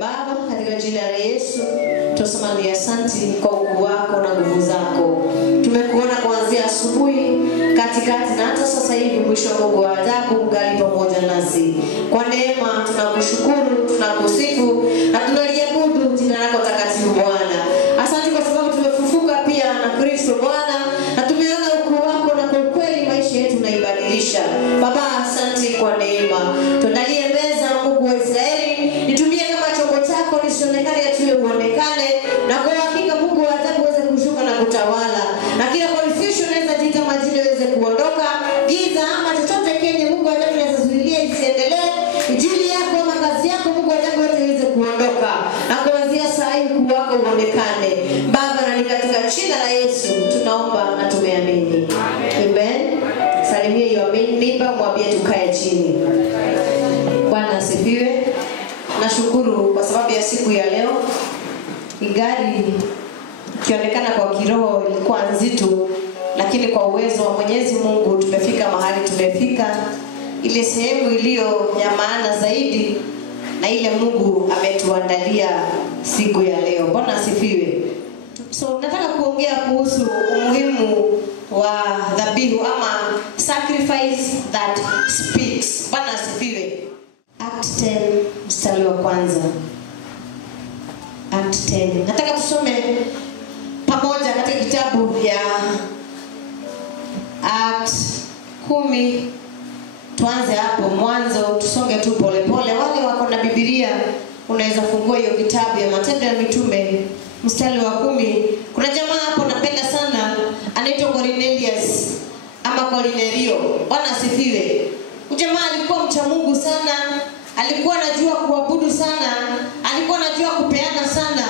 Baba, katika jina la Yesu, tunasema ni asante kwa ukuu wako na nguvu zako. Tumekuona kuanzia asubuhi, katikati na hata sasa hivi mwisho. Mungu wa ajabu, ungali pamoja nasi. Kwa neema tunakushukuru, tunakusifu na tunaliabudu jina lako takatifu Bwana. Asante kwa sababu tumefufuka pia na Kristo Bwana, na tumeona ukuu wako na kwa kweli maisha yetu tunaibadilisha. Baba, asante kwa neema. Tunalie meza Mungu wa Israeli, nitumie kama chombo chako, nisionekane tuwe uonekane, na kwa hakika Mungu wa ajabu uweze kushuka na kutawala. Na kila confusion inaweza jita majini iweze kuondoka, giza ama chochote kenye Mungu wa ajabu inaweza zuilia isiendelee. Injili yako ama kazi yako Mungu wa ajabu yote iweze kuondoka, na kuanzia saa hii ukuu wako uonekane. Baba, na ni katika jina la Yesu tunaomba na tumeamini. Amen. Salimia hiyo amen. Nipa mwambie tukae chini. Bwana asifiwe. Nashukuru kwa sababu ya siku ya leo. Gari ikionekana kwa kiroho ilikuwa nzito, lakini kwa uwezo wa Mwenyezi Mungu tumefika mahali tumefika, ile sehemu iliyo ya maana zaidi na ile Mungu ametuandalia siku ya leo. Bwana asifiwe. So nataka kuongea kuhusu umuhimu wa dhabihu ama sacrifice that speaks. Bwana asifiwe. Act 10 mstari wa kwanza. Act 10. Nataka tusome pamoja katika kitabu ya Act 10. Tuanze hapo mwanzo, tusonge tu pole pole. Wale wako na Biblia unaweza fungua hiyo kitabu ya Matendo ya Mitume mstari wa 10. Kuna jamaa hapo napenda sana, anaitwa Cornelius ama Cornelio. Bwana asifiwe. Jamaa alikuwa mcha Mungu sana, alikuwa anajua kuabudu sana, alikuwa anajua kupeana sana,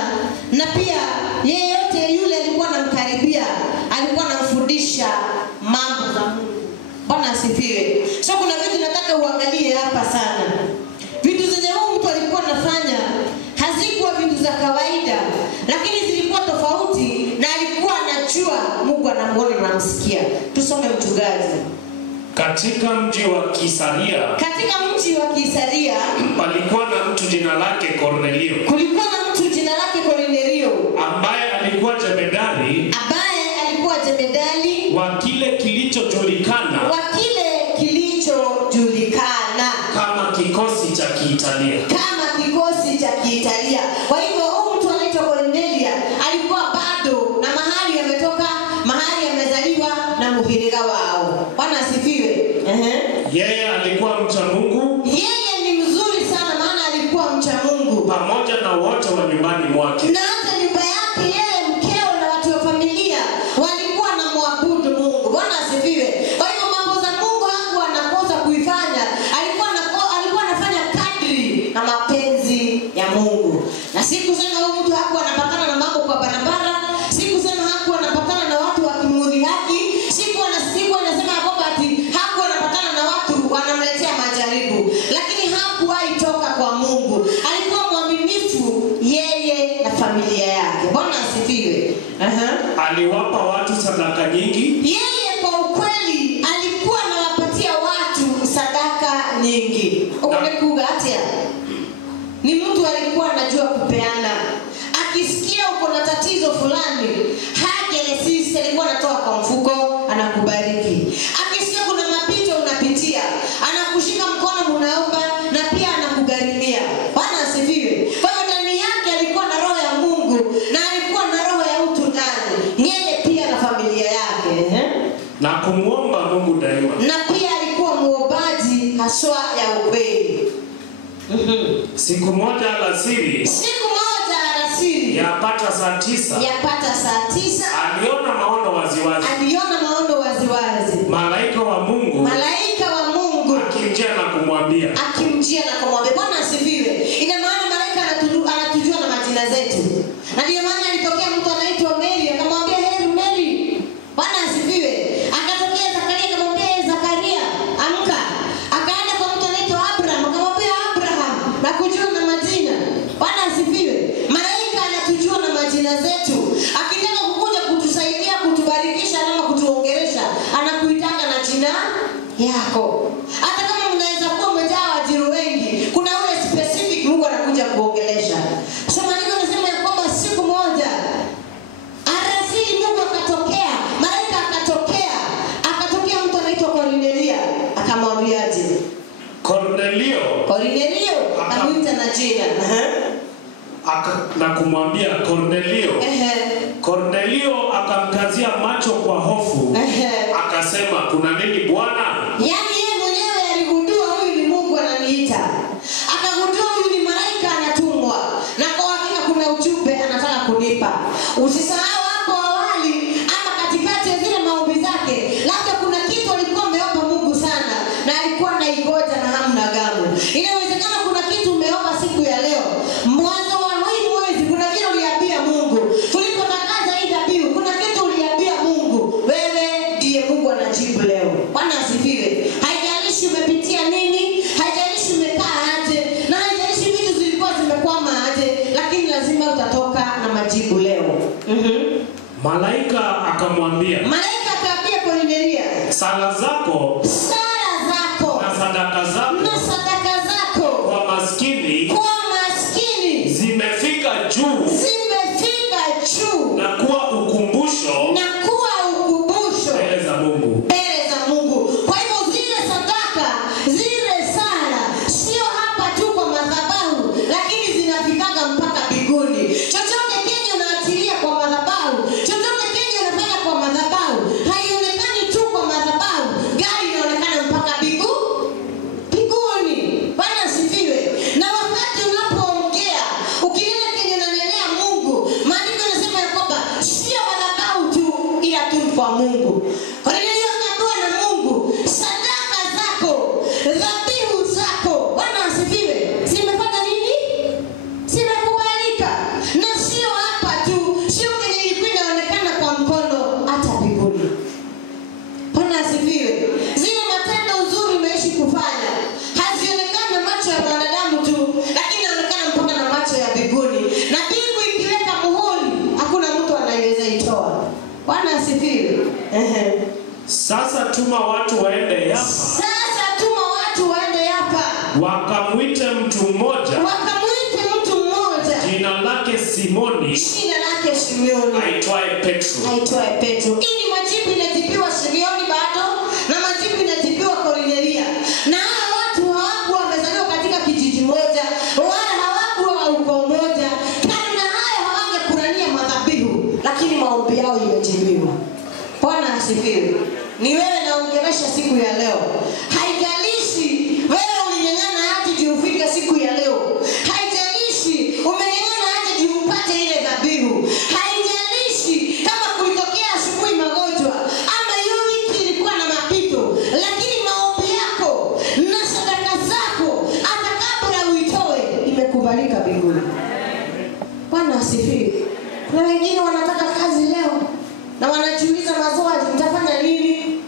na pia yeyote yule alikuwa anamkaribia alikuwa anamfundisha mambo za Mungu. Bwana asifiwe. So kuna vitu nataka uangalie hapa sana. Vitu zenye huyu mtu alikuwa anafanya hazikuwa vitu za kawaida, lakini zilikuwa tofauti, na alikuwa anajua Mungu anamuona na anamsikia. Tusome mchungaji. Katika mji wa Kisaria, palikuwa na mtu jina lake Kornelio. Kulikuwa na mtu jina lake Kornelio ambaye alikuwa jemedari wa kile kilichojulikana kama kikosi cha Kiitalia. Kwa hivyo huyu mtu anaitwa Kornelia alikuwa bado na mahali ametoka, mahali amezaliwa na muhiriga wao. Bwana asifiwe. Yeye alikuwa mcha Mungu. Yeye ni mzuri sana, maana alikuwa mcha Mungu pamoja na wote wa nyumbani mwake. Na hata nyumba yake yeye, mkeo na watu wa familia walikuwa wanamwabudu Mungu. Bwana asifiwe. Kwa hivyo mambo za Mungu hakuwa anakosa kuifanya. Alikuwa anafanya kadri na mapenzi ya Mungu. Na siku sana huyu mtu hakuwa anapatana na mambo kwa barabara. Siku sana hakuwa anapatana na watu wakimudhihaki. Siku anasema kwamba ati hakuwa anapatana na watu wanamletea majaribu. Lakini hakuwahi toka kwa Mungu. Alikuwa mwaminifu yeye na familia yake. Bwana asifiwe. Aliwapa watu sadaka nyingi. Yeye kwa ukweli alikuwa anawapatia watu sadaka nyingi. Umekugatia. Ni mtu alikuwa anajua kupeana. Akisikia uko na tatizo fulani, sisi alikuwa anatoa kwa mfuko, anakubariki. Akisikia kuna mapito unapitia, anakushika mkono unaomba, na pia anakugharimia. Bwana asifiwe. Kwa hiyo ndani yake alikuwa na roho ya Mungu, na alikuwa na roho ya utu ndani. Yeye pia na familia yake. Na kumuomba Mungu daima. Na pia alikuwa muombaji haswa ya ukweli. Siku moja alasiri, yapata saa 9, aliona maono waziwazi. Malaika wa Mungu akimjia na kumwambia. Bwana asifiwe. Ina maana malaika anatujua na majina zetu. Na ndio maana alitokea mtu anaitwa Mary, akamwambia heri Mary. Bwana asifiwe. Akatokea Zakaria, akamwambia Zakaria, amka. Akaenda kwa mtu anaitwa Abraham, akamwambia Abraham, na kujua na majina. Bwana asifiwe. Malaika anatujua na majina zetu. Akitaka kukuja kutusaidia, kutubarikisha ama kutuongelesha, anakuitanga na jina yako. Hata kama unaweza kuwa umejaa wajiri wengi, kuna ule Kornelio akamwita na jina. na kumwambia Kornelio. Kornelio akamkazia macho kwa hofu. Akasema, kuna nini Bwana? Yaani yeye mwenyewe aligundua huyu ni Mungu ananiita. Akagundua huyu ni malaika anatumwa. Na kwa hakika kuna ujumbe anataka kunipa. Usisahau hapo awali ama katikati ya zile maombi zake, labda kuna kitu alikuwa ameomba Mungu sana na alikuwa anaigoja na hamu na gamu. Inawezekana kuna kitu umeomba siku ya leo. Mwanzo wa mwezi kuna kitu uliambia Mungu. Tulipotangaza hii dhabihu kuna kitu uliambia Mungu. Wewe ndiye Mungu anajibu leo. Bwana asifiwe. Haijalishi umepitia nini, haijalishi umekaa aje, na haijalishi vitu zilikuwa zimekwama aje, lakini lazima utatoka na majibu leo. Malaika akamwambia. Malaika akamwambia Kornelio, sala zako na sadaka zako kwa maskini zimefika juu na kuwa ukumbusho mbele za Mungu. Kwa hivyo zile sadaka, zile sala sio hapa tu kwa madhabahu, lakini zinafikaga mpaka mbinguni. Chochote kenye unaachilia kwa madhabahu, chochote kenye unafanya kwa madhabahu, haionekani tu kwa madhabahu, gari inaonekana mpaka mbinguni. Bwana asifiwe. Na wakati unapoongea, ukiona kenye unanenea Mungu, maandiko yanasema ya kwamba sio madhabahu tu, ila tu kwa Mungu. Kornelio akaambiwa na Mungu, sadaka zako, dhabihu zako, Bwana asifiwe, zimefanya nini? Zimekubalika. Na sio hapa tu, sio kwenye ilikuwa inaonekana kwa mkono, hata mbinguni. Bwana asifiwe. Zile matendo uzuri umeishi kufanya hazionekani na macho ya wanadamu tu, lakini inaonekana mpaka na macho ya mbinguni. Na mbingu ikiweka muhuri, hakuna mtu anayeweza itoa. Bwana asifiwe. Sasa tuma watu waende Yapa. Wakamwite mtu mmoja. Jina lake Simoni. Aitwaye Petro. Ili majibu inajibiwa Simeoni bado, na majibu inajibiwa Kornelio. Na hawa watu hawakuwa wamezaliwa katika kijiji moja, wala hawakuwa wa ukoo moja. Kando na hayo hawangekurania madhabihu, lakini maombi yao imejibiwa. Bwana asifiwe. Ni wewe naongelesha siku ya leo. Haijalishi wewe ulinyang'ana aje ndio ufike siku ya leo. Haijalishi umenyang'ana aje ndio upate ile dhabihu. Haijalishi kama kulitokea asubuhi magonjwa ama hiyo wiki ilikuwa na mapito, lakini maombi yako na sadaka zako hata kabla uitoe imekubalika mbinguni. Bwana asifiwe. Kuna wengine wanataka kazi leo na wanajiuliza maswali, nitafanya nini?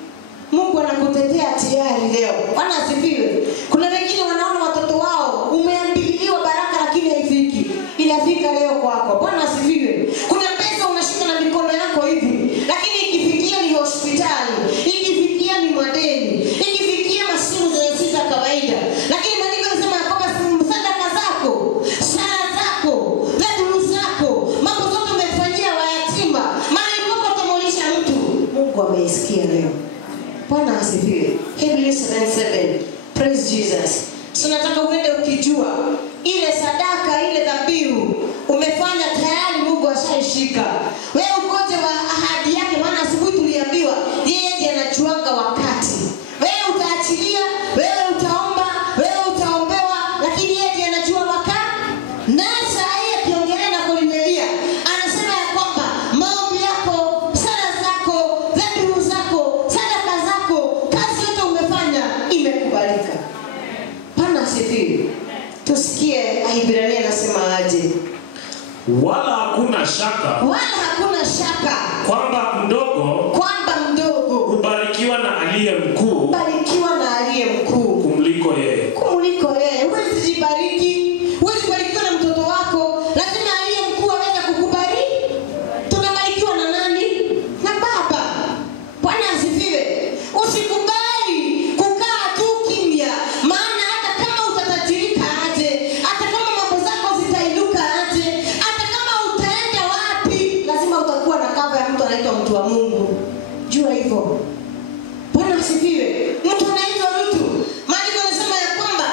Mungu anakutetea tayari leo. Bwana asifiwe. Kuna wengine wanaona watoto wao umeambiliwa baraka lakini haifiki. Inafika leo kwako. Bwana asifiwe. Kuna pesa unashika na mikono yako hivi, lakini ikifikia ni hospitali, ikifikia ni madeni, ikifikia masimu za kawaida. Lakini maandiko yanasema kwamba sadaka zako, sala zako, dhabihu zako, mambo yote umefanyia wayatima, mahali popote utamlisha mtu, Mungu ameisikia leo. Bwana asifiwe. Hebrews 7:7. Praise Jesus. Tunataka uende ukijua ile sadaka, ile dhabihu umefanya tayari, Mungu ashaishika. Wewe ukoje wa ahadi yake, maana asubuhi tuliambiwa yeye ndiye anajuanga wakati. Wewe utaachilia, wewe utaomba, wewe utaombewa, lakini yeye ndiye anajua wakati. Na saa hii akiongelea na Kornelio, anasema ya kwamba maombi yako, sala zako, dhabihu zako, sadaka zako, kazi yote umefanya imekubalika. Bwana asifiwe. Tusikie Ibrania anasema aje. Wala hakuna shaka kwamba mdogo hubarikiwa na aliye mkuu kumliko yeye. Huwezi jibariki, huwezi barikiwa na mtoto wako, lazima aliye mkuu aweze kukubariki. Tunabarikiwa na nani? Na Baba. Bwana asifiwe. Usikubali kukaa tu kimya, maana hata kama utatajirika aje, hata kama mambo zako zitainuka aje, hata kama utaenda wapi, lazima utakuwa na kava ya mtu anaitwa mtu wa Mungu. Jua hivyo. Bwana asifiwe. Mtu anaitwa Rutu. Maandiko yanasema ya kwamba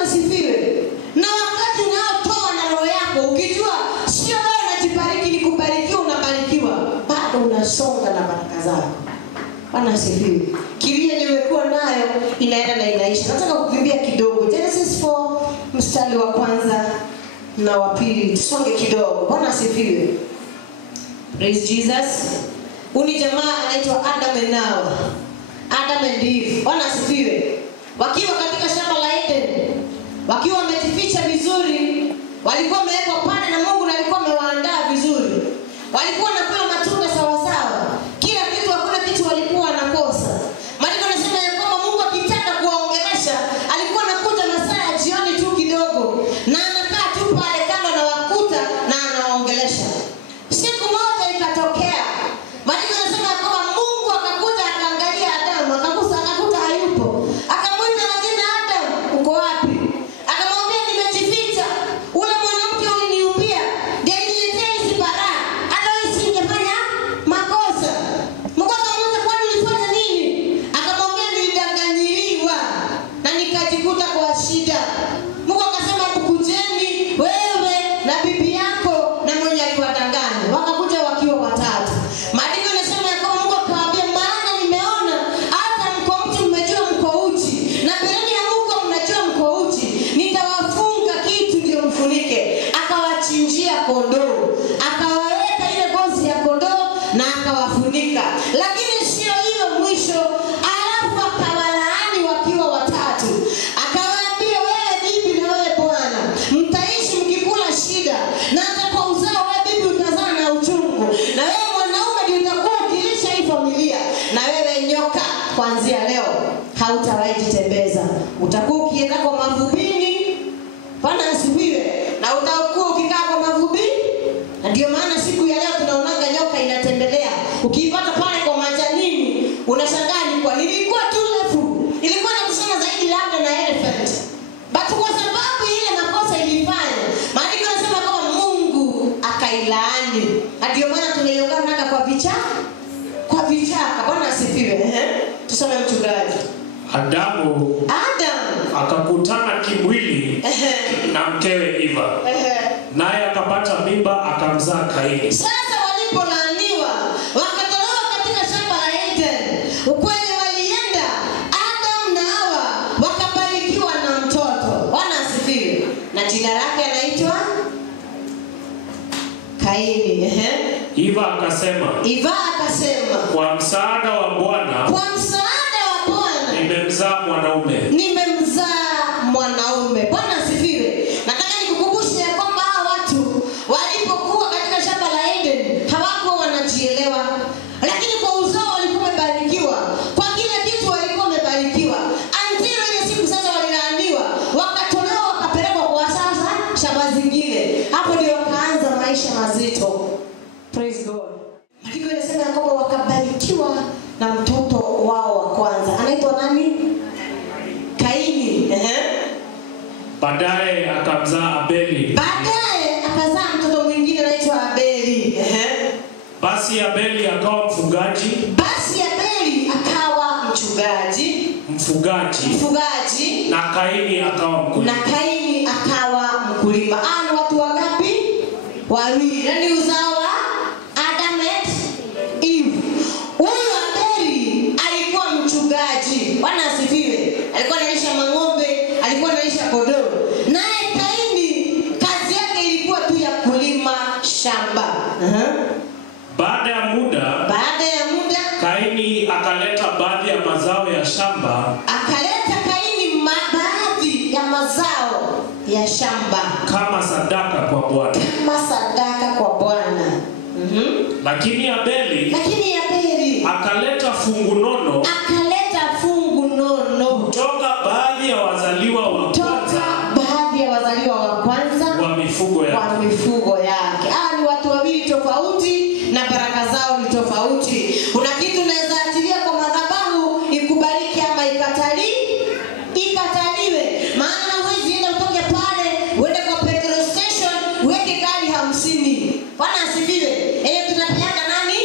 Bwana asifiwe. Na wakati unaotoa na roho yako ukijua sio wewe unajibariki ni kubarikiwa unabarikiwa, bado unasonga na baraka zako. Bwana asifiwe. Kilia nimekuwa nayo inaenda na inaisha. Nataka kukimbia kidogo. Genesis 4 mstari wa kwanza na wa pili. Tusonge kidogo. Bwana asifiwe. Praise Jesus. Uni jamaa anaitwa Adam and Hawa. Adam and Eve. Bwana asifiwe. Wakiwa katika shamba la Eden, wakiwa wamejificha vizuri, walikuwa wamewekwa pale na Mungu na alikuwa amewaandaa vizuri. Walikuwa wanakula matunda sawa sawa. Kila kitu, hakuna kitu walikuwa wanakosa. Maandiko yanasema ya kwamba Mungu akitaka kuwaongelesha, alikuwa anakuja masaa ya jioni tu kidogo na anakaa tu pale kando na wakuta na anawaongelesha. Siku moja ikatokea, maandiko yanasema ya kwamba Mungu akakuja akaangalia Adamu, akakuta hayupo. Akamwita na jina, Adam, uko wapi? Akamwambia, nimejificha. Ule mwanamke uliniumbia ndiye aliniletea hizi baraka. Hata wewe singefanya makosa. Mungu akamuuliza, kwani ulifanya nini? Akamwambia, nilidanganyiliwa na nikajikuta kwa shida. Mungu akasema, kukujeni wewe na bibi yako na mwenye aliwadanganya. Wakakuja wakiwa watatu. Maandiko yanasema ya kwamba Mungu akawaambia, maana nimeona hata mko mtu mmejua mko uchi, na mbeleni ya Mungu mnajua mko uchi, nitawafunga kitu ndio mfunike. Akawachinjia kondoo, akawaweka ile ngozi ya kondoo na akawafunika. Lakini sio hiyo mwisho, alafu akawalaani wakiwa watatu. Akawaambia, wewe bibi na wewe bwana, mtaishi mkikula shida, na hata kwa uzao wewe bibi utazaa na uchungu, na wewe mwanaume ndio utakuwa ukilisha hii familia. Na wewe nyoka, kuanzia leo hautawahi jitembeza, utakuwa ukienda kwa mavubini. Bwana asifiwe. Na utakuwa ukikaa kwa mavubini. Na ndio maana siku ya leo tunaonaga nyoka inatembelea. Ukiipata pale kwa majanini, unashangaa ni kwa nini ilikuwa tu refu. Ilikuwa inakusanya zaidi labda na elephant. But kwa sababu ile makosa ilifanya, maandiko yanasema kama Mungu akailaani. Ndio maana tunaiongana kwa vichaka. Kwa vichaka. Bwana asifiwe. Tusome mchungaji. Adam akakutana kimwili na mkewe Eva, naye akapata mimba akamzaa Kaini. Sasa walipolaaniwa wakatolewa katika shamba la Eden, kwenye walienda Adam na Hawa wakabarikiwa na mtoto. Bwana asifiwe. Na jina lake anaitwa Kaini. Eva akasema, kwa msaada wa Bwana nimemzaa mwanaume. Bwana asifiwe. Nataka nikukumbushe ya kwamba hao watu walipokuwa katika shamba la Eden hawakuwa wanajielewa, lakini kwa uzao walikuwa wamebarikiwa, kwa kila kitu walikuwa wamebarikiwa. Until ile siku sasa walilaaniwa, wakatolewa wakapelekwa kwa sasa shamba zingine. Hapo ndio wakaanza maisha mazito. Praise God. Maandiko yanasema kwamba wakabarikiwa na mtoto wao wa kwanza. Anaitwa nani? Kaini. Baadaye akamzaa Abeli. Baadaye akazaa mtoto mwingine anaitwa Abeli. Basi Abeli akawa mfugaji. Na Kaini akawa mkulima. Ni watu wangapi? Wawili. Nani uzao wa Adam and Eve? Huyu Abeli alikuwa mchungaji. Bwana asifiwe. Alikuwa analisha ng'ombe, alikuwa analisha kondoo. Naye Kaini kazi yake ilikuwa tu ya kulima shamba. Baada ya muda Kaini akaleta baadhi ya mazao ya shamba. Kama sadaka kwa Bwana. Lakini Abeli akaleta fungu nono kutoka baadhi ya wazaliwa wa kwanza wa mifugo yake. Ni watu wawili tofauti na baraka zao ni tofauti. Kuna kitu unaweza achilia kwa madhabahu ikubariki ama ikataliwe. Maana huwezi enda utoke pale uende kwa petrol station uweke gari 50. Bwana asifiwe. Tunapiana nani?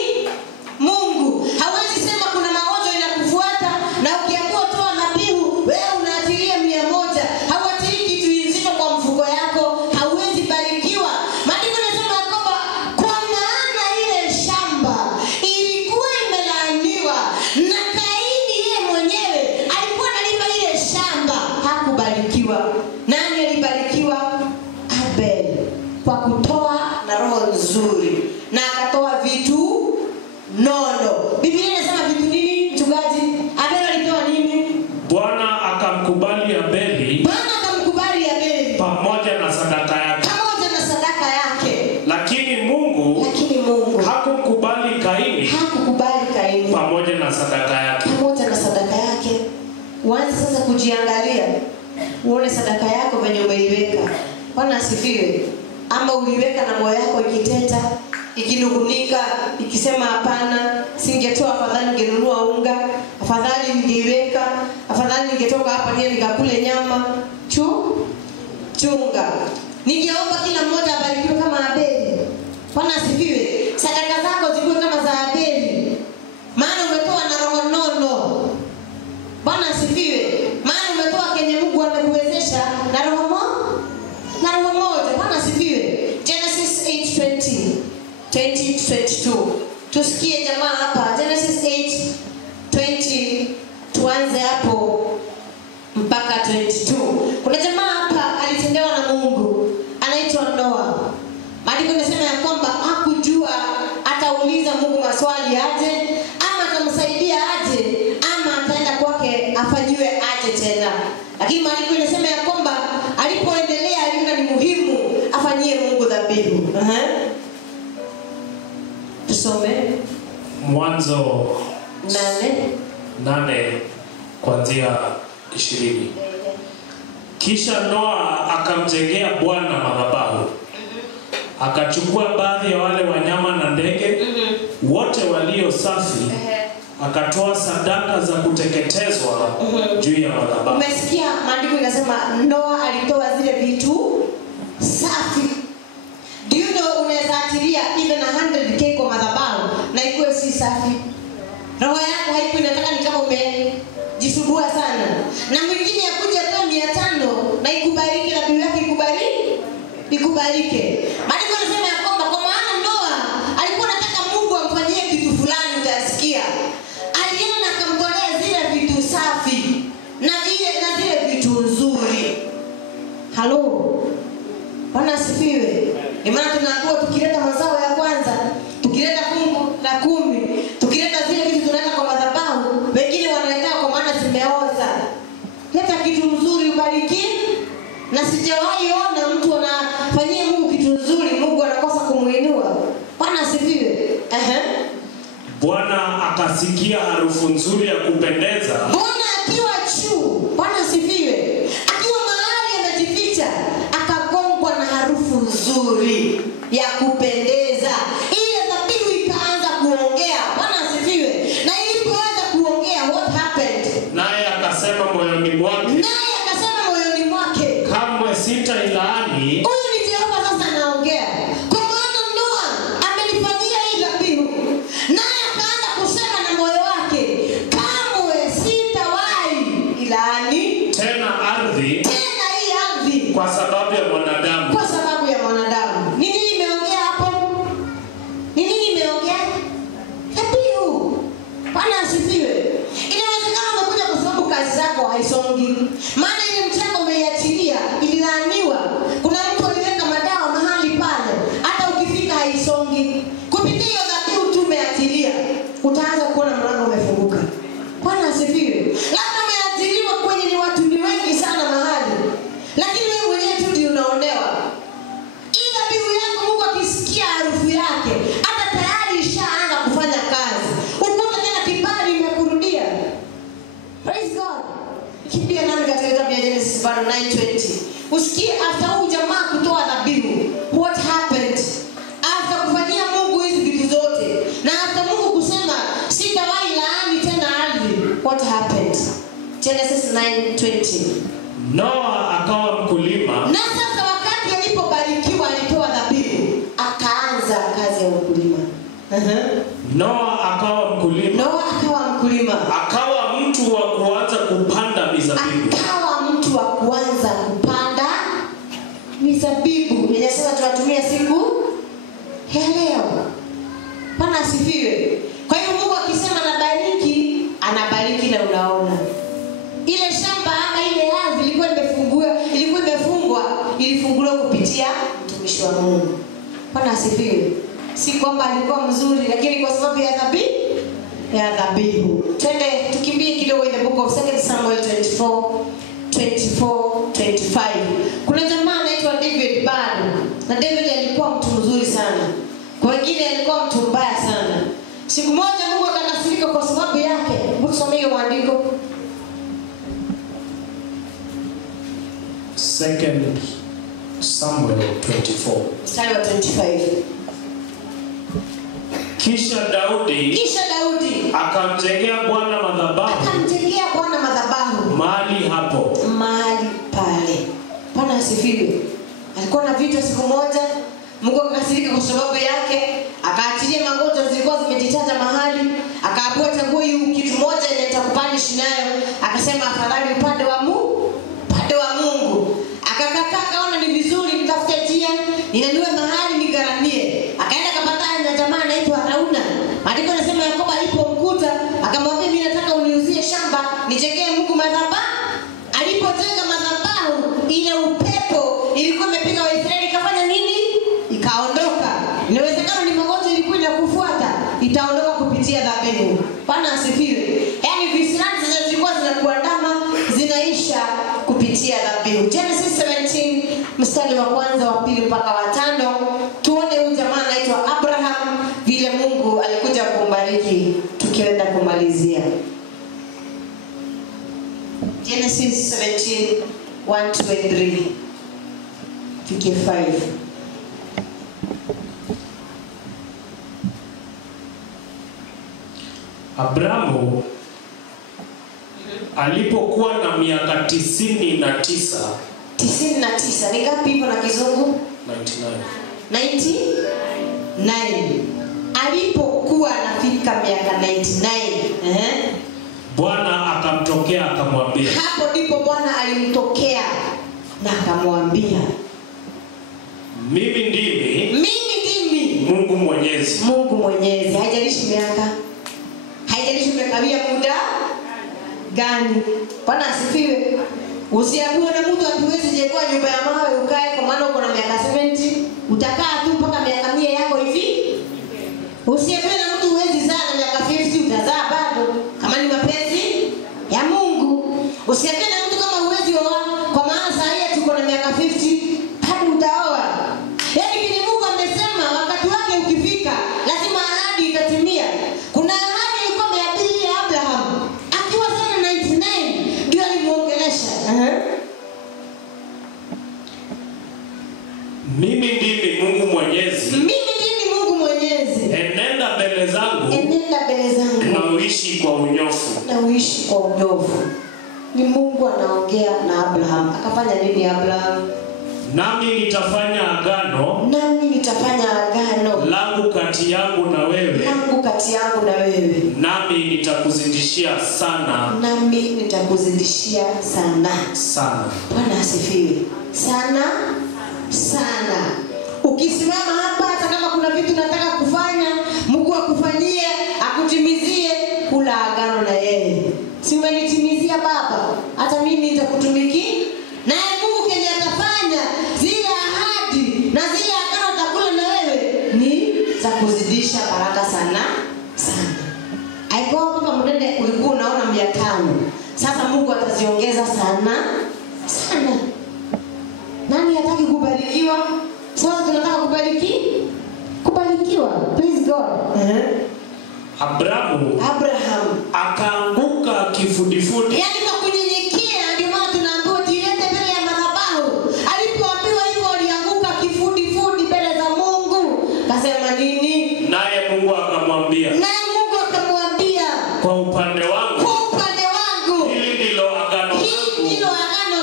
Mungu. Hawezi sema kuna magonjwa inakufuata na ukiambiwa toa dhabihu wewe unaachilia 100. Hauatiliki alibarikiwa? Nani alibarikiwa? Abel, kwa kutoa na roho nzuri, na akatoa vitu nono. Biblia inasema vitu nini mchungaji? Abel alitoa nini? Bwana akamkubali Abeli. Bwana akamkubali Abeli pamoja na sadaka yake. Pamoja na sadaka yake. Lakini Mungu hakumkubali Kaini. Hakukubali Kaini pamoja na sadaka yake. Pamoja na sadaka yake. Uanze sasa kujiangalia. Uone sadaka yako venye umeiweka. Bwana asifiwe. Ama uliweka na moyo yako ikiteta, ikinugunika, ikisema hapana, singetoa, afadhali ningenunua unga, afadhali ningeiweka, afadhali ningetoka hapa niende nikakule nyama. Chunga. Ningeomba kila mmoja abarikiwe kama Abeli. Bwana asifiwe. Sadaka zako zikuwe kama za Abeli. Maana umetoa na roho nono. Bwana asifiwe. Maana umetoa kenye Mungu amekuwezesha na roho moja. Bwana asifiwe. Genesis 8:20-22. Tusikie jamaa hapa. Genesis 8:20, tuanze hapo mpaka 22. Kuna jamaa hapa alitendewa na Mungu, anaitwa Noa. Maandiko yanasema ya kwamba hakujua atauliza Mungu maswali aje, ama atamsaidia aje, ama ataenda kwake afanyiwe aje tena. Lakini maandiko yanasema ya kwamba alipoendelea aliona ni muhimu afanyie Mungu dhabihu. Tusome Mwanzo 8 kuanzia 20. Kisha Noa akamjengea Bwana madhabahu. Akachukua baadhi ya wale wanyama na ndege wote walio safi, akatoa sadaka za kuteketezwa juu ya madhabahu. Umesikia maandiko yanasema Noa alitoa zile vitu safi. Do you know unaweza atilia even 100k kwa madhabahu na ikuwe si safi? Roho yako haipo, inataka ni kama umejisumbua sana. Na mwingine akuja hata 500 na ikubariki na bibi yake ikubarike. Maandiko yanasema ya kwamba kwa maana Noa alikuwa anataka Mungu amfanyie kitu fulani, utasikia. Alienda na akamtolea zile vitu safi na zile vitu nzuri. Halo. Bwana asifiwe. Imana tunaambiwa tukileta mazao ya kwanza, tukileta fungu la 10, tukileta zile vitu tunaweka kwa madhabahu, wengine wanaleta kwa maana zimeoza. Leta kitu nzuri ubariki. Na sijawahi ona mtu anafanyia Mungu kitu nzuri Mungu anakosa kumuinua. Bwana asifiwe. Bwana akasikia harufu nzuri ya kupendeza. Bwana akiwa juu, Bwana asifiwe, akiwa mahali amejificha, akagongwa na harufu nzuri ya kupendeza. Ile dhabihu ikaanza kuongea. Bwana asifiwe. Na ilipoanza kuongea, what happened? Naye akasema moyoni mwake, kamwe sitailaani. Huyu ni Jehova sasa anaongea. Kwa maana Noa amelifanyia hii dhabihu. Naye akaanza kusema na moyo wake, kamwe sitawahi ilaani tena ardhi kwa sababu ya mwanadamu. Kwa sababu ya mwanadamu. Ni nini imeongea hapo? Ni nini imeongea? Dhabihu. Bwana asifiwe. Inawezekana umekuja kwa sababu kazi zako haisongi. Maana ile mchanga umeiachilia ililaaniwa. Kuna mtu aliweka madawa mahali pale, hata ukifika haisongi. Kupitia hiyo dhabihu tu umeachilia, utaanza kuona mlango umefunguka. Bwana asifiwe. Labda umeajiriwa kwenye ni watu ni wengi sana mahali, lakini wewe mwenyewe tu ndio unaonewa. Hii dhabihu yako Mungu akisikia harufu yake, hata tayari ishaanza kufanya kazi. Ukuta tena kibali imekurudia. Praise God. Kimbia nami katika kitabu cha Genesis 9:20. Usikie after huyu jamaa kutoa dhabihu, what happened? After kufanyia Mungu hizi vitu zote, na after Mungu kusema sitawahi laani tena ardhi, what happened? Genesis 9:20. Noa akawa mkulima. Na sasa wakati alipobarikiwa alitoa dhabihu, akaanza kazi ya ukulima. Noa akawa mkulima. Akawa mtu wa kuanza kupanda mizabibu. Yenye sasa tunatumia siku ya leo. Bwana asifiwe. Kwa hiyo Mungu akisema anabariki, anabariki na unaona. Ile shamba ama ile ardhi ilikuwa kupitia mtumishi wa Mungu. Bwana asifiwe. Si kwamba alikuwa mzuri, lakini kwa sababu ya dhabihu. Twende tukimbie kidogo in the book of 2 Samuel 24:25. Kuna jamaa anaitwa David bado. Na David alikuwa mtu mzuri sana. Kwa wengine alikuwa mtu mbaya sana. Siku moja Mungu akakasirika kwa sababu yake. Mtusomee maandiko. 2 Samuel 24. Mstari wa 25. Kisha Daudi akamjengea Bwana madhabahu mahali hapo. Mahali pale. Bwana asifiwe. Alikuwa na vita siku moja, Mungu akakasirika kwa sababu yake, akaachilia magonjwa zilikuwa zimejitaja mahali, akaambiwa chagua kitu moja yenye nitakupanish nayo, akasema afadhali upande wa Mungu. Akakaa akaona ni vizuri nitafute njia, ninunue mahali nigaramie. Akaenda akapatana na jamaa anaitwa Arauna. Maandiko yanasema Yakobo alipomkuta, akamwambia mimi nataka uniuzie shamba, nijengee Mungu madhabahu. Alipojenga madhabahu, ile upepo ilikuwa imepiga Waisraeli ikafanya nini? Ikaondoka. Inawezekana ni magonjwa ilikuwa inakufuata, itaondoka kupitia dhabihu. Bwana asifiwe. Yaani visirani zilikuwa zinakuandama, zinaisha kupitia dhabihu. Genesis 17 mstari wa kwanza, wa pili mpaka wa 5. Tuone huyu jamaa anaitwa Abraham vile Mungu alikuja kumbariki tukienda kumalizia. Genesis 17:1-3 5. Abrahamu alipokuwa na miaka 99. 99 ni ngapi hivyo na kizungu? 99. Alipokuwa anafika miaka 99, Bwana akamtokea akamwambia. Hapo ndipo Bwana alimtokea na akamwambia, Mimi ndimi Mungu Mwenyezi. Haijalishi miaka, haijalishi umekawia muda gani. Bwana asifiwe. Usiambiwe na mtu atuwezi jengwa nyumba ya mawe ukae kwa maana uko na miaka 70, utakaa tu mpaka miaka 100 yako hivi. Usiambiwe na mtu uwezi zaa na miaka 50, utazaa bado kama ni mapenzi ya Mungu. Usiambiwe na mtu kama uwezi oa kwa maana saa hii tuko na miaka 50, hadi utaoa. Yaani kile Mungu amesema wakati wake ukifika lazima ahadi itatimia. Kuna ahadi ilikuwa ameahidi Abraham akiwa sana 99 ndio alimuongelesha. Mimi ndimi Mungu Mwenyezi. Enenda mbele zangu. Na uishi kwa unyofu. Ni Mungu anaongea na Abraham. Akafanya nini Abraham? Nami nitafanya agano langu kati yangu na wewe. Nami nitakuzidishia sana. Bwana asifiwe. Sana. Ukisimama hapa hata kama kuna vitu nataka kufanya, Mungu akufanyie, akutimizie, kula agano na yeye. Si umenitimizia Baba, hata mimi nitakutumiki. Naye Mungu kenye atafanya zile ahadi na zile agano atakula na wewe ni za kuzidisha baraka sana. Haikuwa kama mdende ulikuwa unaona 500. Sasa Mungu ataziongeza sana. Nani hataki kubarikiwa? Sasa tunataka kubarikiwa. Please God. Abraham akaanguka kifudifudi. Yaani kwa kunyenyekea ndio maana tunaambiwa tilete mbele ya madhabahu. Alipoambiwa hivyo alianguka kifudifudi mbele za Mungu. Kasema nini? Naye Mungu akamwambia. Kwa upande wangu. Hili ndilo agano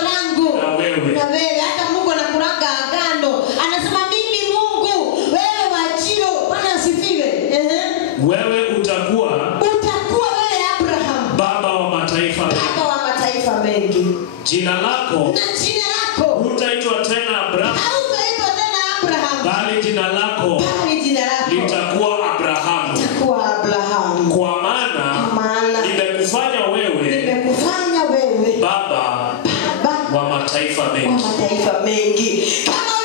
langu. Na wewe. Hata Mungu anakuranga agano. Anasema mimi Mungu, wewe wachio. Bwana asifiwe. Wewe utakuwa wewe Abraham. Baba wa mataifa mengi. Jina lako. Hutaitwa tena Abraham. Bali jina lako litakuwa Abrahamu. Kwa maana nimekufanya wewe baba wa mataifa mengi. Kama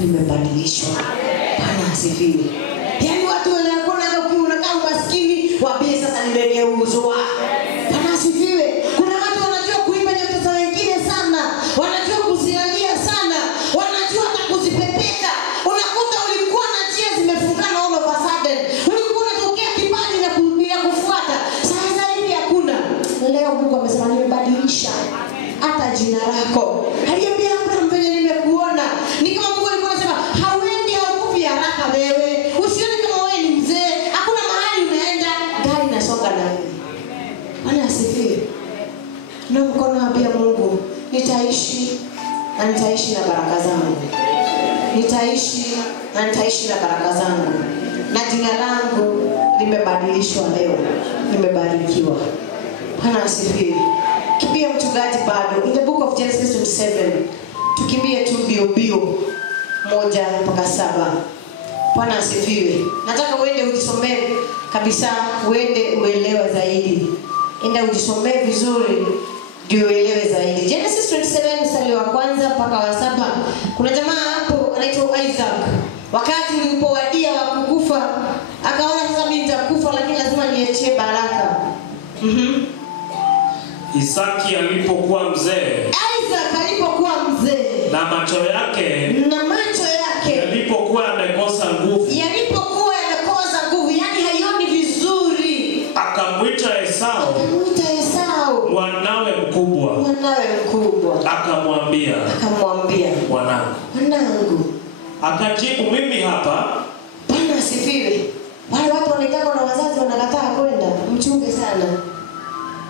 limebadilishwa. Bwana asifiwe. Yaani watu wanakuona unakaa umaskini, waambie sasa nimegeuzwa. Bwana asifiwe. Kuna watu wanajua kuimba nyota za wengine sana, wanajua kuzialia sana, wanajua hata kuzipepeta. Unakuta ulikuwa na njia zimefungana all of a sudden. Ulikuwa unatokea kibali na kurudia kufuata. Sasa hivi hakuna. Leo Mungu amesema nimebadilisha hata jina lako. Aliambia Abraham venye nimekuona. Ni kama Mungu alikuwa anasema hauendi haukufi haraka wewe. Usione kama wewe ni mzee. Hakuna mahali unaenda, gari inasonga na wewe. Bwana asifiwe. Na mkono ambia Mungu, nitaishi na nitaishi na baraka zangu. Nitaishi na nitaishi na baraka zangu. Na jina langu limebadilishwa leo. Nimebarikiwa. Bwana asifiwe. Kimbia mchungaji bado. In the book of Genesis 27. Tukimbie tu bio 1-7. Bwana asifiwe. Nataka uende ujisomee kabisa, uende uelewe zaidi. Enda ujisomee vizuri ndio uelewe zaidi. Genesis 27 mstari wa 1 mpaka wa 7. Kuna jamaa hapo anaitwa Isaac. Wakati ulipowadia wa kukufa, akaona sasa mimi nitakufa lakini lazima niachie baraka. Isaki alipokuwa mzee, Isaac alipokuwa mzee, na macho yake yalipokuwa yamekosa nguvu, yani haioni vizuri, akamwita Esau mwanawe mkubwa, akamwambia mwanangu. Akajibu, mimi hapa. Bwana asifiwe. Wale watu wanaitaka na wazazi wanakataa kwenda, mchunge sana.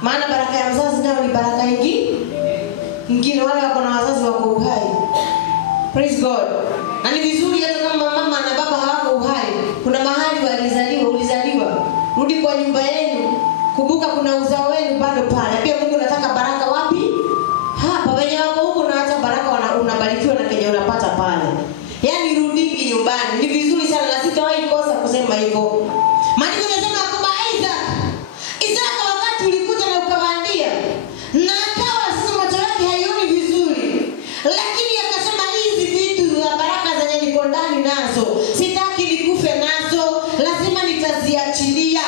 Maana baraka ya mzazi nayo ni baraka nyingine. Wale wako na wazazi wako uhai. Praise God. Na ni vizuri hata kama mama na baba hawako uhai, kuna mahali ulizaliwa. Rudi kwa nyumba yenu. Kumbuka kuna uzao wenu bado pale. Pia Mungu anataka baraka wapi? Hapa wenye wako huko na hata baraka unabarikiwa na kenye unapata pale. Yaani rudi nyumbani. Ni vizuri sana na sitawahi kosa kusema hivyo. Maandiko yanasema kwamba Isaac wakati ulikuja na ukawaambia na akawa sasa macho yake haioni vizuri, lakini akasema hizi vitu za baraka zenye niko ndani nazo sitaki nikufe nazo, lazima nitaziachilia.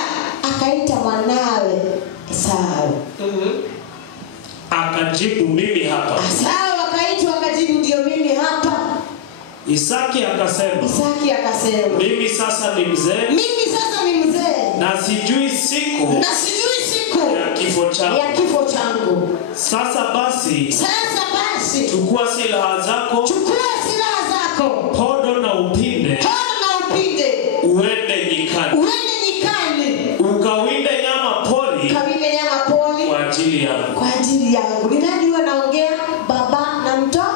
Akaita mwanawe Esau. Akajibu, mimi hapa. Esau akajibu, ndio mimi hapa. Isaki akasema, mimi sasa ni mzee, na sijui siku ya kifo changu. Sasa basi chukua silaha zako, podo na upinde, uende nyikani, ukawinde nyama pori kwa ajili yangu. Ni nani wanaongea? Baba na mtoto.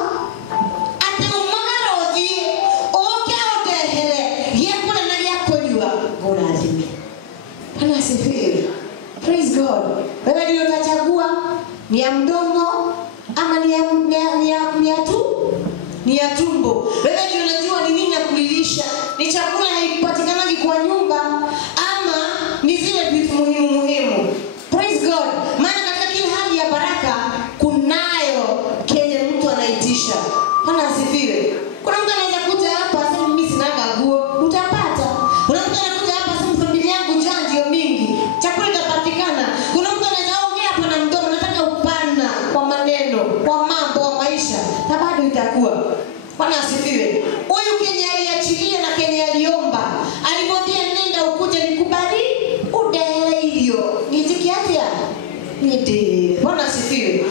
Bwana asifiwe. Praise God. Wewe ndio utachagua ni ya mdomo ama ni ya tumbo. Wewe ndio unajua ni nini ya kulilisha. Ni chakula haipatikanaji kwa nyumba ama ni zile vitu muhimu. Praise God. Maana katika kila hali ya baraka kunayo kenye mtu anaitisha. Bwana asifiwe. Kuna mtu anaweza kuja hapa aseme mimi sina nguo, utapata. Kuna mtu anakuja hapa aseme familia yangu jana ndio mingi, chakula kitapatikana. Kuna mtu anaweza ongea hapa na mdomo, nataka upana kwa maneno, kwa mambo ya maisha, na bado itakuwa. Bwana asifiwe. Huyu Kenya aliachilia na Kenya aliomba, alimwambia nenda ukuje nikubali udele hivyo. Nitikiaje? Nidi. Bwana asifiwe.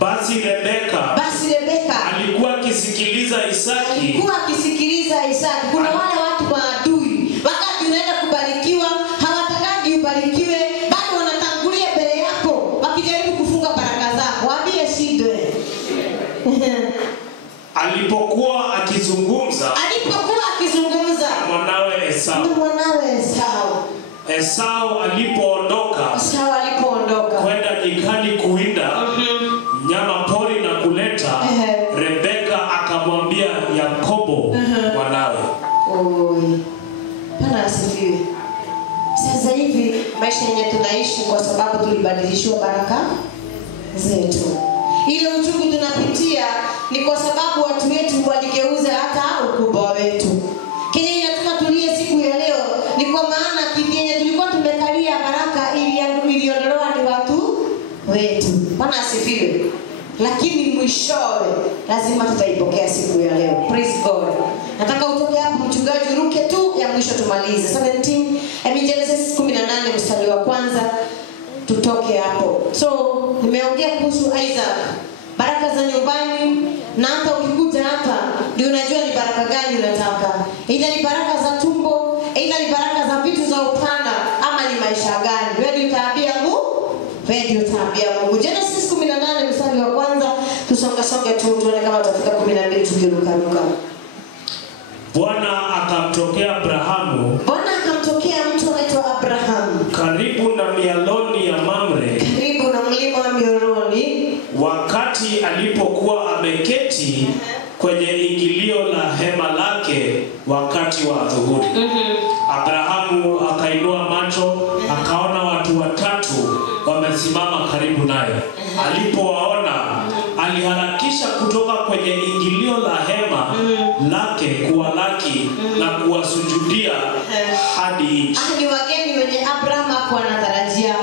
Basi Rebeka alikuwa akisikiliza Isaki. Kuna wale watu maadui, wakati unaenda kubarikiwa hawatakaji ubarikiwe, bado wanatangulia mbele yako wakijaribu kufunga baraka zako. Waambie shide. Alipokuwa akizungumza na mwanawe Esau. Esau alipoondoka kwenda nyikani kuwinda nyama pori na kuleta, Rebeka akamwambia Yakobo mwanawe. Bwana asifiwe. Sasa hivi maisha yenye tunaishi kwa sababu tulibadilishwa baraka zetu. Ile uchungu tunapitia ni kwa sababu watu wetu waligeuza hata lakini mwishowe lazima tutaipokea siku ya leo. Praise God. Nataka utoke hapo mchungaji, ruke tu ya mwisho tumalize. 17 Genesis 18 mstari wa kwanza tutoke hapo. So nimeongea kuhusu Isaac, baraka za nyumbani, na hata ukikuja hapa ndio unajua ni baraka gani unataka. Ila ni baraka za tumbo, ila ni baraka za vitu za upana, ama ni maisha gani? Wewe utaambia Mungu, wewe utaambia Mungu. Genesis 18 mstari wa kwanza tusonge tu tuone kama tutafika 12 tukiruka. Bwana akamtokea Abrahamu. Bwana akamtokea mtu anaitwa Abraham Karibu na mialoni ya Mamre. Karibu na mlima wa Mioroni. Wakati alipokuwa ameketi kwenye ingilio la hema lake wakati wa dhuhuri. Abrahamu akainua macho, akaona watu watatu wamesimama karibu naye. Alipowaona, aliharakisha kutoka kwenye ingilio la hema lake kuwalaki na kuwasujudia hadi nchi. Ni wageni wenye Abraham hakuwa anatarajia.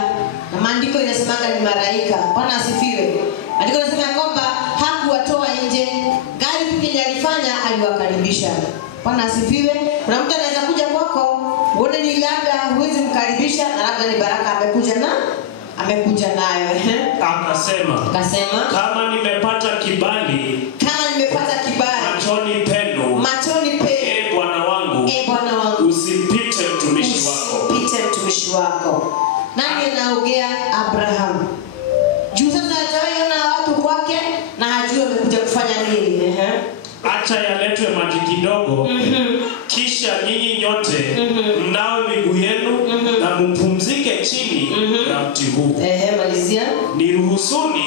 Na maandiko inasemanga ni malaika. Bwana asifiwe. Maandiko inasema kwamba hakuwatoa nje. Gari tu kenye alifanya aliwakaribisha. Bwana asifiwe. Kuna mtu anaweza kuja kwako, uone ni labda huwezi mkaribisha na labda ni baraka amekuja nayo. Akasema, kama nimepata kibali machoni penu, Bwana wangu, usipite mtumishi wako. Nani anaongea? Abraham. Juu sasa ataona watu kwake na hajui amekuja kufanya nini. Acha yaletwe maji kidogo, kisha nyinyi nyote mnawe miguu yenu na mpumzike chini ya mti huu. Malizia. Niruhusuni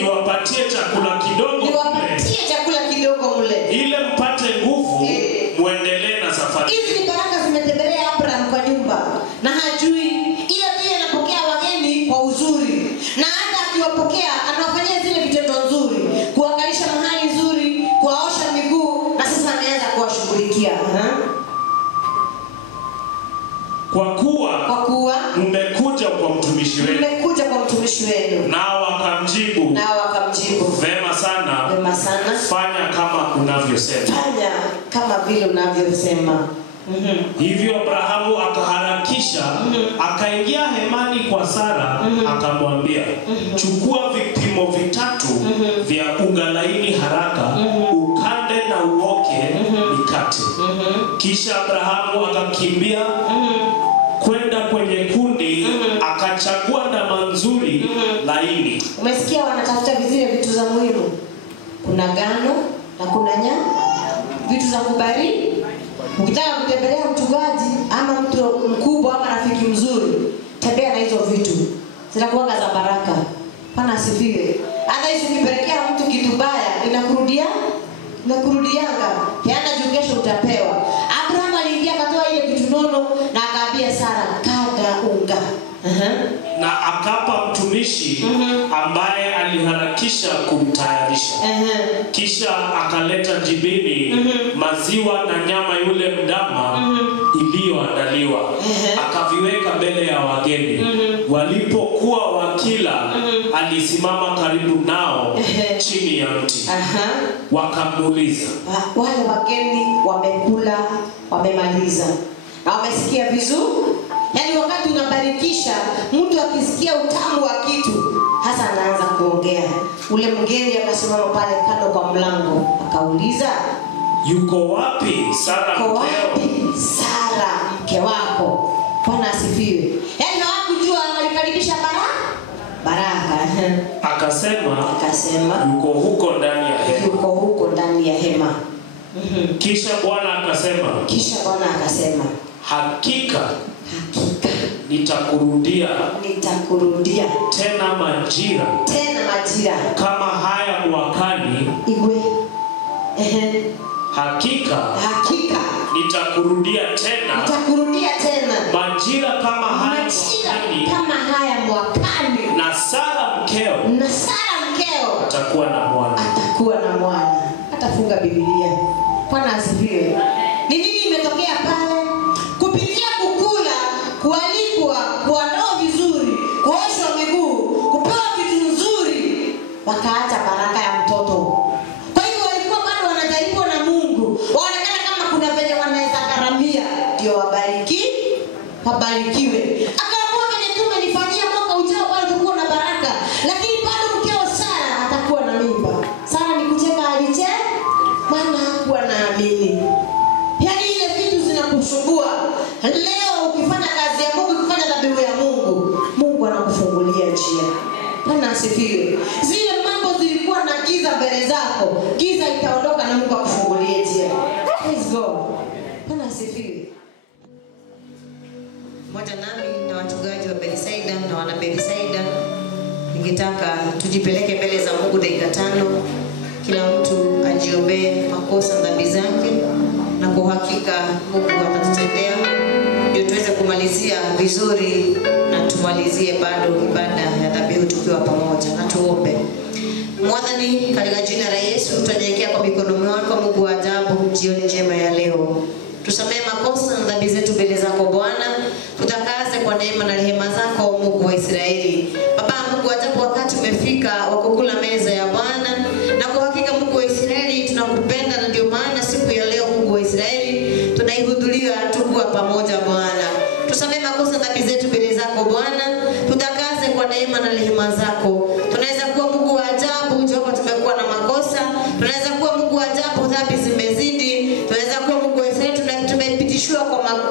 niwapatie chakula kidogo mle. Ile mpate nguvu muendelee na safari. Hizi ni baraka zimetembelea Abraham kwa nyumba na hajui. Ile pia anapokea wageni kwa uzuri. Na hata akiwapokea anawafanyia zile vitendo nzuri, kuangalisha mahali nzuri, kuwaosha miguu, na sasa ameanza kuwashughulikia. Kwa kuwa mmekuja kwa mtumishi wenu. Nao wakamjibu, vema sana. Fanya kama vile unavyosema. Hivyo Abrahamu akaharakisha, akaingia hemani kwa Sara, akamwambia, chukua vipimo vitatu vya unga laini haraka, ukande na uoke mikate. Kisha Abrahamu akakimbia kwenda kwenye kundi, akachagua ndama nzuri laini. Umesikia wanatafuta vizile vitu za muhimu. Kuna ngano na kuna nyama, vitu za kubariki. Ukitaka kutembelea mchungaji ama mtu mkubwa ama rafiki mzuri, tembea na hizo vitu. Zinakuwa za baraka. Bwana asifiwe. Hata hizo ukipelekea mtu kitu baya inakurudianga. Yaani jungesho utapewa. Abraham aliingia akatoa ile kitu nono na akaambia Sara, kaga unga. Na akapa mtumishi ambaye aliharakisha kumtayarisha. Kisha akaleta jibini, maziwa na nyama yule mdama iliyoandaliwa. Akaviweka mbele ya wageni. Walipokuwa wakila, alisimama karibu nao chini ya mti. Wakamuuliza. Wale wageni wamekula, wamemaliza, na wamesikia vizuri. Yaani wakati unabarikisha, mtu akisikia utamu wa kitu, hasa anaanza kuongea. Ule mgeni akasimama pale kando kwa mlango, akauliza, yuko wapi Sara mke wako? Bwana asifiwe. Yaani hawakujua walikaribisha baraka. Akasema, yuko huko ndani ya hema. Kisha Bwana akasema, hakika nitakurudia tena majira kama haya mwakani. Hakika nitakurudia tena majira kama haya mwakani, na Sara mkeo atakuwa na mwana. Atafunga Biblia. Bwana asifiwe. Ni nini imetokea pale? Kupitia kukula, kualikwa, kuandaa vizuri, kuoshwa miguu, kupewa vitu nzuri, akaacha baraka ya mtoto. Kwa hivyo walikuwa bado wanajaribu na Mungu. Waonekana kama kuna venye wanaweza karamia ndio wabarikiwe. Akaamua venye tumenifanyia mwaka ujao bado tutakuwa na baraka. Lakini bado mkeo Sara atakuwa na mimba. Sara ni kucheka alicheka maana hakuwa naamini. Yaani ile vitu zinakusumbua. Leo ukifanya kazi ya Mungu, ukifanya dhabihu ya Mungu, Mungu anakufungulia njia. Bwana asifiwe. Zile mambo zilikuwa na giza mbele zako, giza itaondoka na Mungu akufungulie njia. Praise God. Bwana asifiwe. Moja nami na wachungaji wa Bethsaida na wana Bethsaida, ningetaka tujipeleke mbele za Mungu dakika 5. Kila mtu ajiombee makosa na dhambi zake, na kwa hakika Mungu atatutendea ndio tuweze kumalizia vizuri na tumalizie bado ibada ya dhabihu tukiwa pamoja. Na tuombe. Mwadhani, katika jina la Yesu tunyenyekea kwa mikono yako Mungu wa ajabu jioni njema ya leo. Tusamehe makosa na dhambi zetu mbele zako Bwana. Tutakaze kwa neema na rehema zako Mungu wa Israeli. Baba Mungu wa ajabu, wakati umefika wa kukula meza ya Bwana, na kwa hakika Mungu wa Israeli tunakupenda, na ndio maana siku ya leo Mungu wa Israeli tunaihudhuria tukiwa pamoja Bwana. Tusamehe makosa na dhambi zetu mbele zako Bwana. Tutakaze kwa neema na rehema zako. Tunaweza kuwa Mungu wa ajabu Jehova tumekuwa na makosa. Tunaweza kuwa Mungu wa ajabu dhambi zimezidi. Tunaweza kuwa Mungu wa Israeli tumepitishwa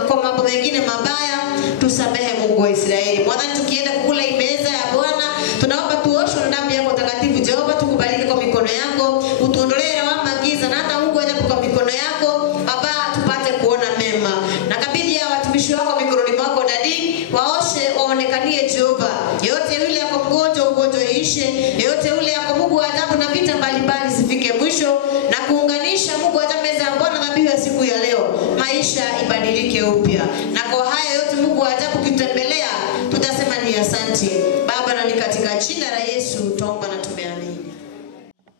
kwa mambo mengine mabaya. Tusamehe Mungu wa Israeli. Bwana, tukienda kukula meza ya Bwana, tunaomba tuoshwe na damu yako takatifu Jehova. Tukubariki kwa mikono yako. Utuondolee lawama, giza, na hata Mungu aje kwa mikono yako Baba, tupate kuona mema. Na kabidhi ya watumishi wako mikononi mwako Dadi, waoshe waonekanie Jehova. Yote yule yako mgonjwa, ugonjwa ishe. Yote yule yako Mungu wa ajabu na vita mbalimbali zifike mwisho, na kuunganisha Mungu wa ajabu meza ya Bwana dhabihu ya siku ya leo. Maisha ibadilike upya. Na kwa haya yote Mungu wa ajabu kitembelea, tutasema ni asante Baba, na ni katika jina la Yesu tuomba na tumeamini.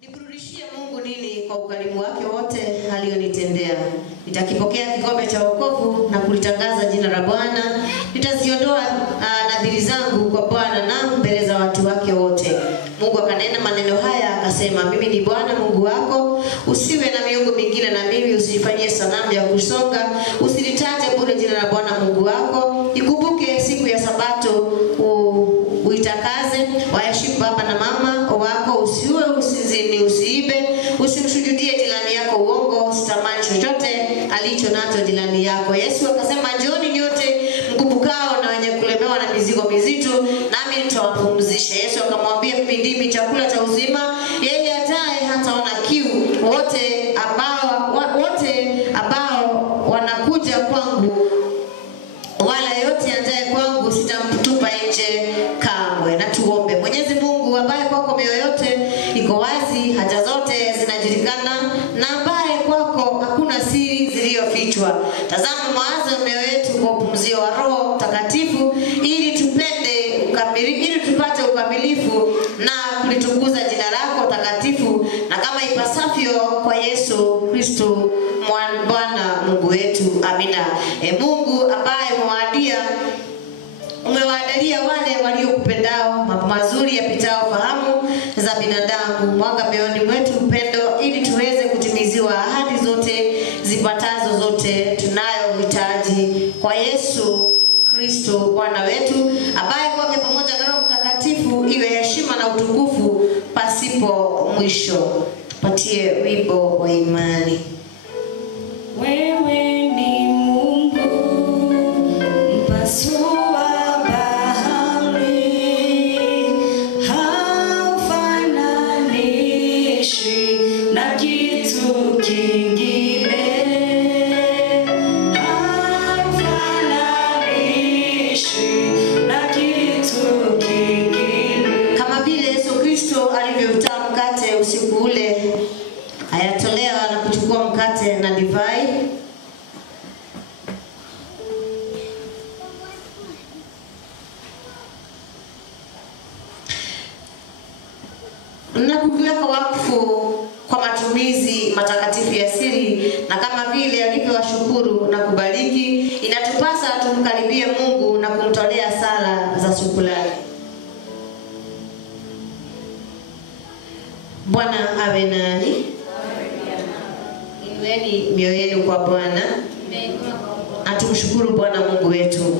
Nikurudishie Mungu nini kwa ukarimu wake wote alionitendea. Nitakipokea kikombe cha wokovu na kulitangaza jina la Bwana. Nitaziondoa nadhiri zangu kwa Bwana na mbele za watu wake wote. Mungu akanena maneno haya akasema, mimi ni Bwana Mungu wako, usiwe na miungu mingine na mimi, usifanyie sanamu ya kusonga, usilitaje bure jina la Bwana Mungu wako. Ikumbuke siku ya Sabato uitakaze. Waheshimu baba na mama wako, usiue, usizini, usiibe, usimsujudie jirani yako uongo, usitamani chochote alicho nacho jirani yako. Yesu akasema, njooni nyote mkumbukao na wenye kulemewa na mizigo mizito, nami nitawapumzisha. Yesu akamwambia, mimi ndimi chakula cha uzima, yeye ataye hataona kiu. Wote ambao wanakuja kwangu, wala yote anjaye kwangu sitamtupa nje kamwe. Na tuombe. Mwenyezi Mungu ambaye kwako mioyo yote iko wazi, haja zote zinajulikana, na ambaye kwako hakuna siri zilizofichwa. Tazama mawazo ya mioyo yetu kwa upumzio wa Roho Mtakatifu, ili tupate ukamilifu na kulitukuza jina lako takatifu, na kama ipasavyo kwa Yesu Kristo Bwana Mungu wetu. Amina. Mungu ambaye umewaandalia wale waliokupendao mambo mazuri yapitao fahamu za binadamu, mwanga mioyoni mwetu upendo, ili tuweze kutimiziwa ahadi zote zipatazo zote tunayohitaji kwa Yesu Kristo Bwana wetu, ambaye kwake pamoja na Roho Mtakatifu iwe heshima na utukufu pasipo mwisho. Tupatie wimbo wa imani. Wewe ni Mungu mpasua bahari, haufananishi na kitu kingine, haufananishi na kitu kingine. Kama vile Yesu Kristo alivyoutoa mkate usiku ule, ayatolea na kuchukua mkate na divai, na kuviweka wakfu kwa matumizi matakatifu ya siri, na kama vile alivyowashukuru na kubariki, inatupasa tumkaribie Mungu na kumtolea sala za shukrani. Bwana awe nani. Inueni mioyo yenu kwa Bwana. Atumshukuru Bwana Mungu wetu.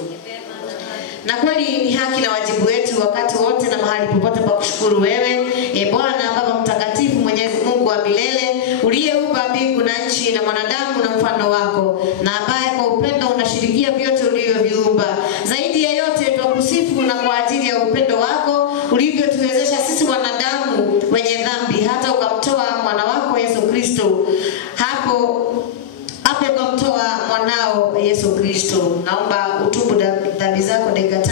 Na kweli ni haki na wajibu wetu wakati wote na mahali popote pa kushukuru wewe, Bwana Baba mtakatifu, Mwenyezi Mungu wa milele, uliyeumba mbingu na nchi na mwanadamu na mfano wako, na ambaye kwa upendo unashirikia vyote ulivyoviumba. Zaidi ya yote tukusifu na kwa ajili ya upendo wako ulivyotuwezesha sisi wanadamu wenye dhambi hata ukamtoa mwana wako Yesu Kristo. Hapo ukamtoa mwanao Yesu Kristo. Naomba utubu dhambi zako dakika 5,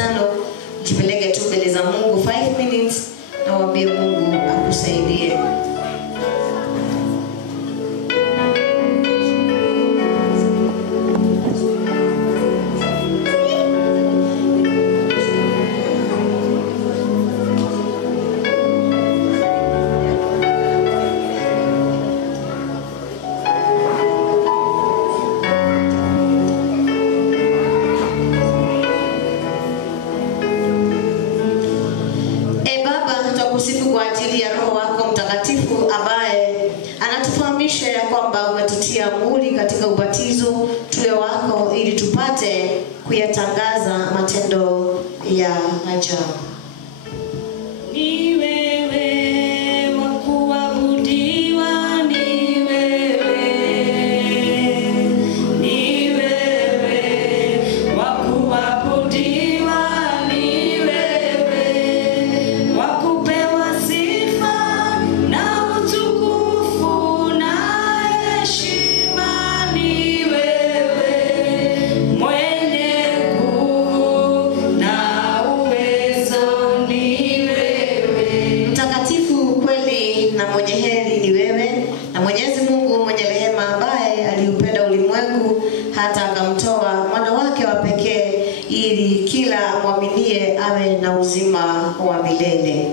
jipeleke tu mbele za Mungu 5 minutes na waambie Mungu akusaidie. Tukusifu kwa ajili ya Roho wako Mtakatifu ambaye anatufahamisha ya kwamba umetutia muhuri katika ubatizo tuwe wako ili tupate kuyatangaza matendo ya ajabu. Ni wewe wa kuabudiwa, ni wewe, ni wewe wa kuabudiwa, ni wewe wa kupewa sifa na utukufu na heshima, ni wewe mwenye nguvu na uwezo, ni wewe Mtakatifu kweli na mwenye heri ni wewe, na Mwenyezi Mungu mwenye rehema ambaye aliupenda ulimwengu hata akamtoa mwana wake wa pekee ili kila mwaminie awe na uzima wa milele.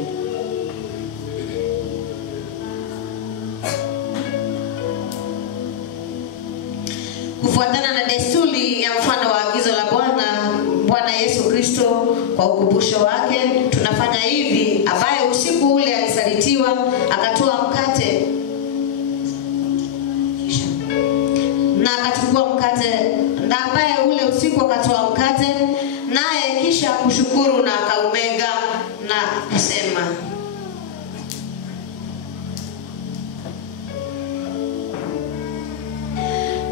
Kufuatana na desturi ya mfano wa agizo la Bwana Yesu Kristo kwa ukumbusho wake tunafanya hivi, ambaye usiku ule alisalitiwa akatoa mkate na akachukua mkate, na ambaye ule usiku akatoa mkate naye kisha kushukuru na akaumega na kusema,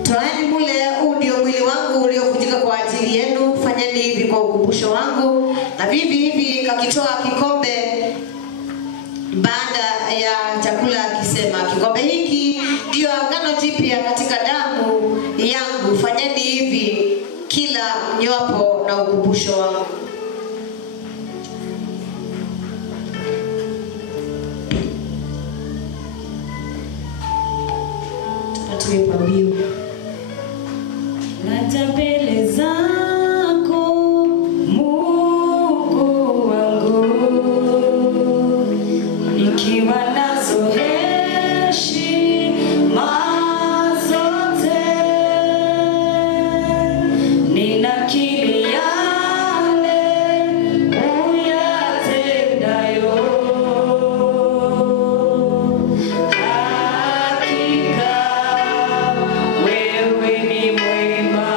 twaeni mule, huu ndio mwili wangu uliovunjika kwa ajili yenu, fanyeni hivi kwa ukumbusho wangu. Na vivi hivi kakitoa kikombe baada ya chakula akisema, kikombe hiki ndio agano jipya katika damu yangu, fanyeni hivi kila mnywapo na ukumbusho wangu. Tupatue pambio. naja mbele zako Mungu wangu, nikiwa nazo heshima zote, ninakiri yale uyatendayo, hakika wewe ni mwema.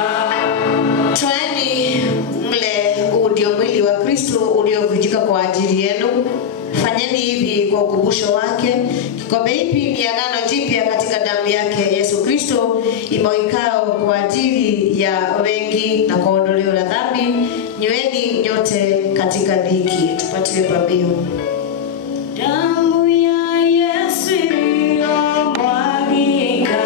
Twaeni mle, huu ndio mwili wa Kristo uliovunjika kwa ajili yenu, fanyeni hivi kwa ukumbusho wake. Kikombe hiki ni agano jipya katika damu yake Yesu Kristo, imwagikayo kwa ajili ya wengi na kwa ondoleo la dhambi. Nyweni nyote katika dhiki. Tupatiwe pambio. Damu ya Yesu iliyomwagika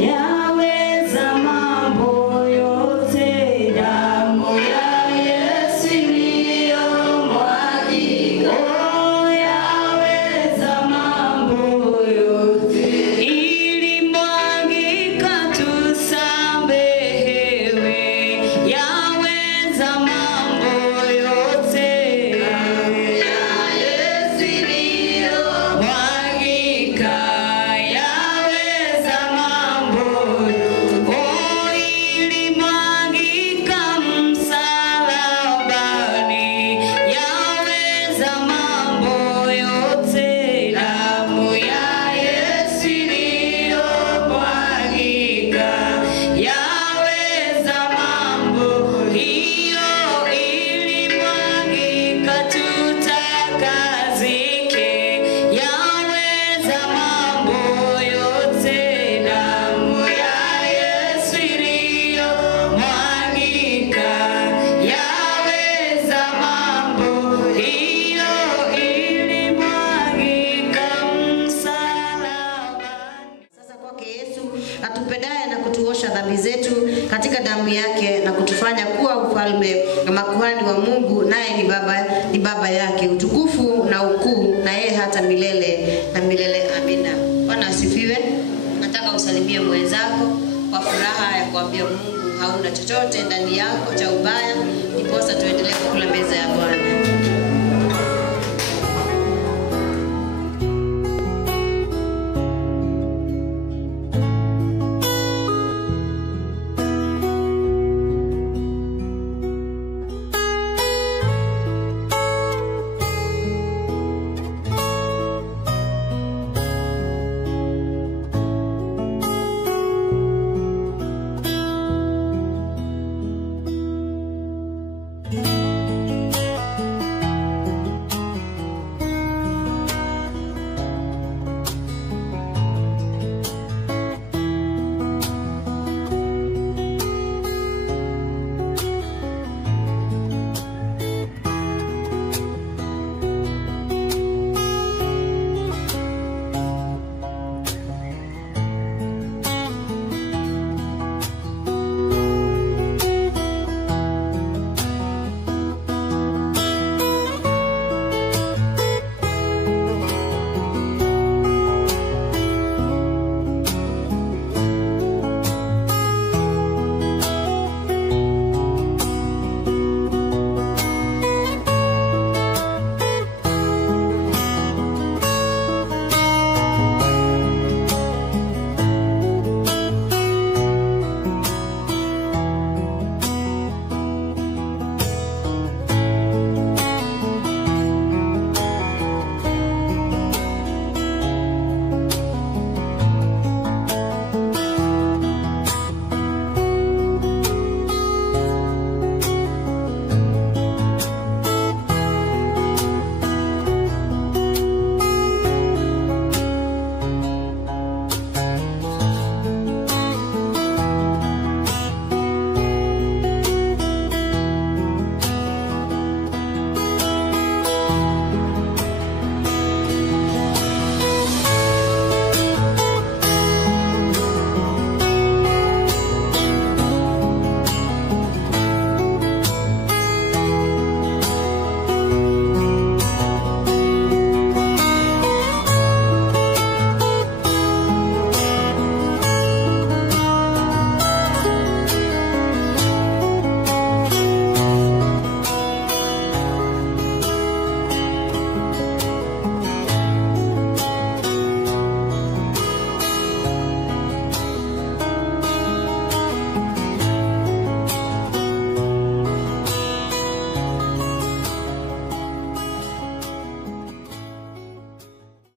yaweza mambo yote. Damu ya Yesu iliyomwagika yaweza mambo yote. Ilimwagika tusamehewe, yaweza mambo yote. damu yake na kutufanya kuwa ufalme na makuhani wa Mungu, naye ni baba yake. Utukufu na ukuu na yeye hata milele na milele. Amina. Bwana asifiwe. Nataka usalimie mwenzako kwa furaha ya kuambia Mungu hauna chochote ndani yako cha ubaya, ndiposa tuendelee kula meza ya Bwana.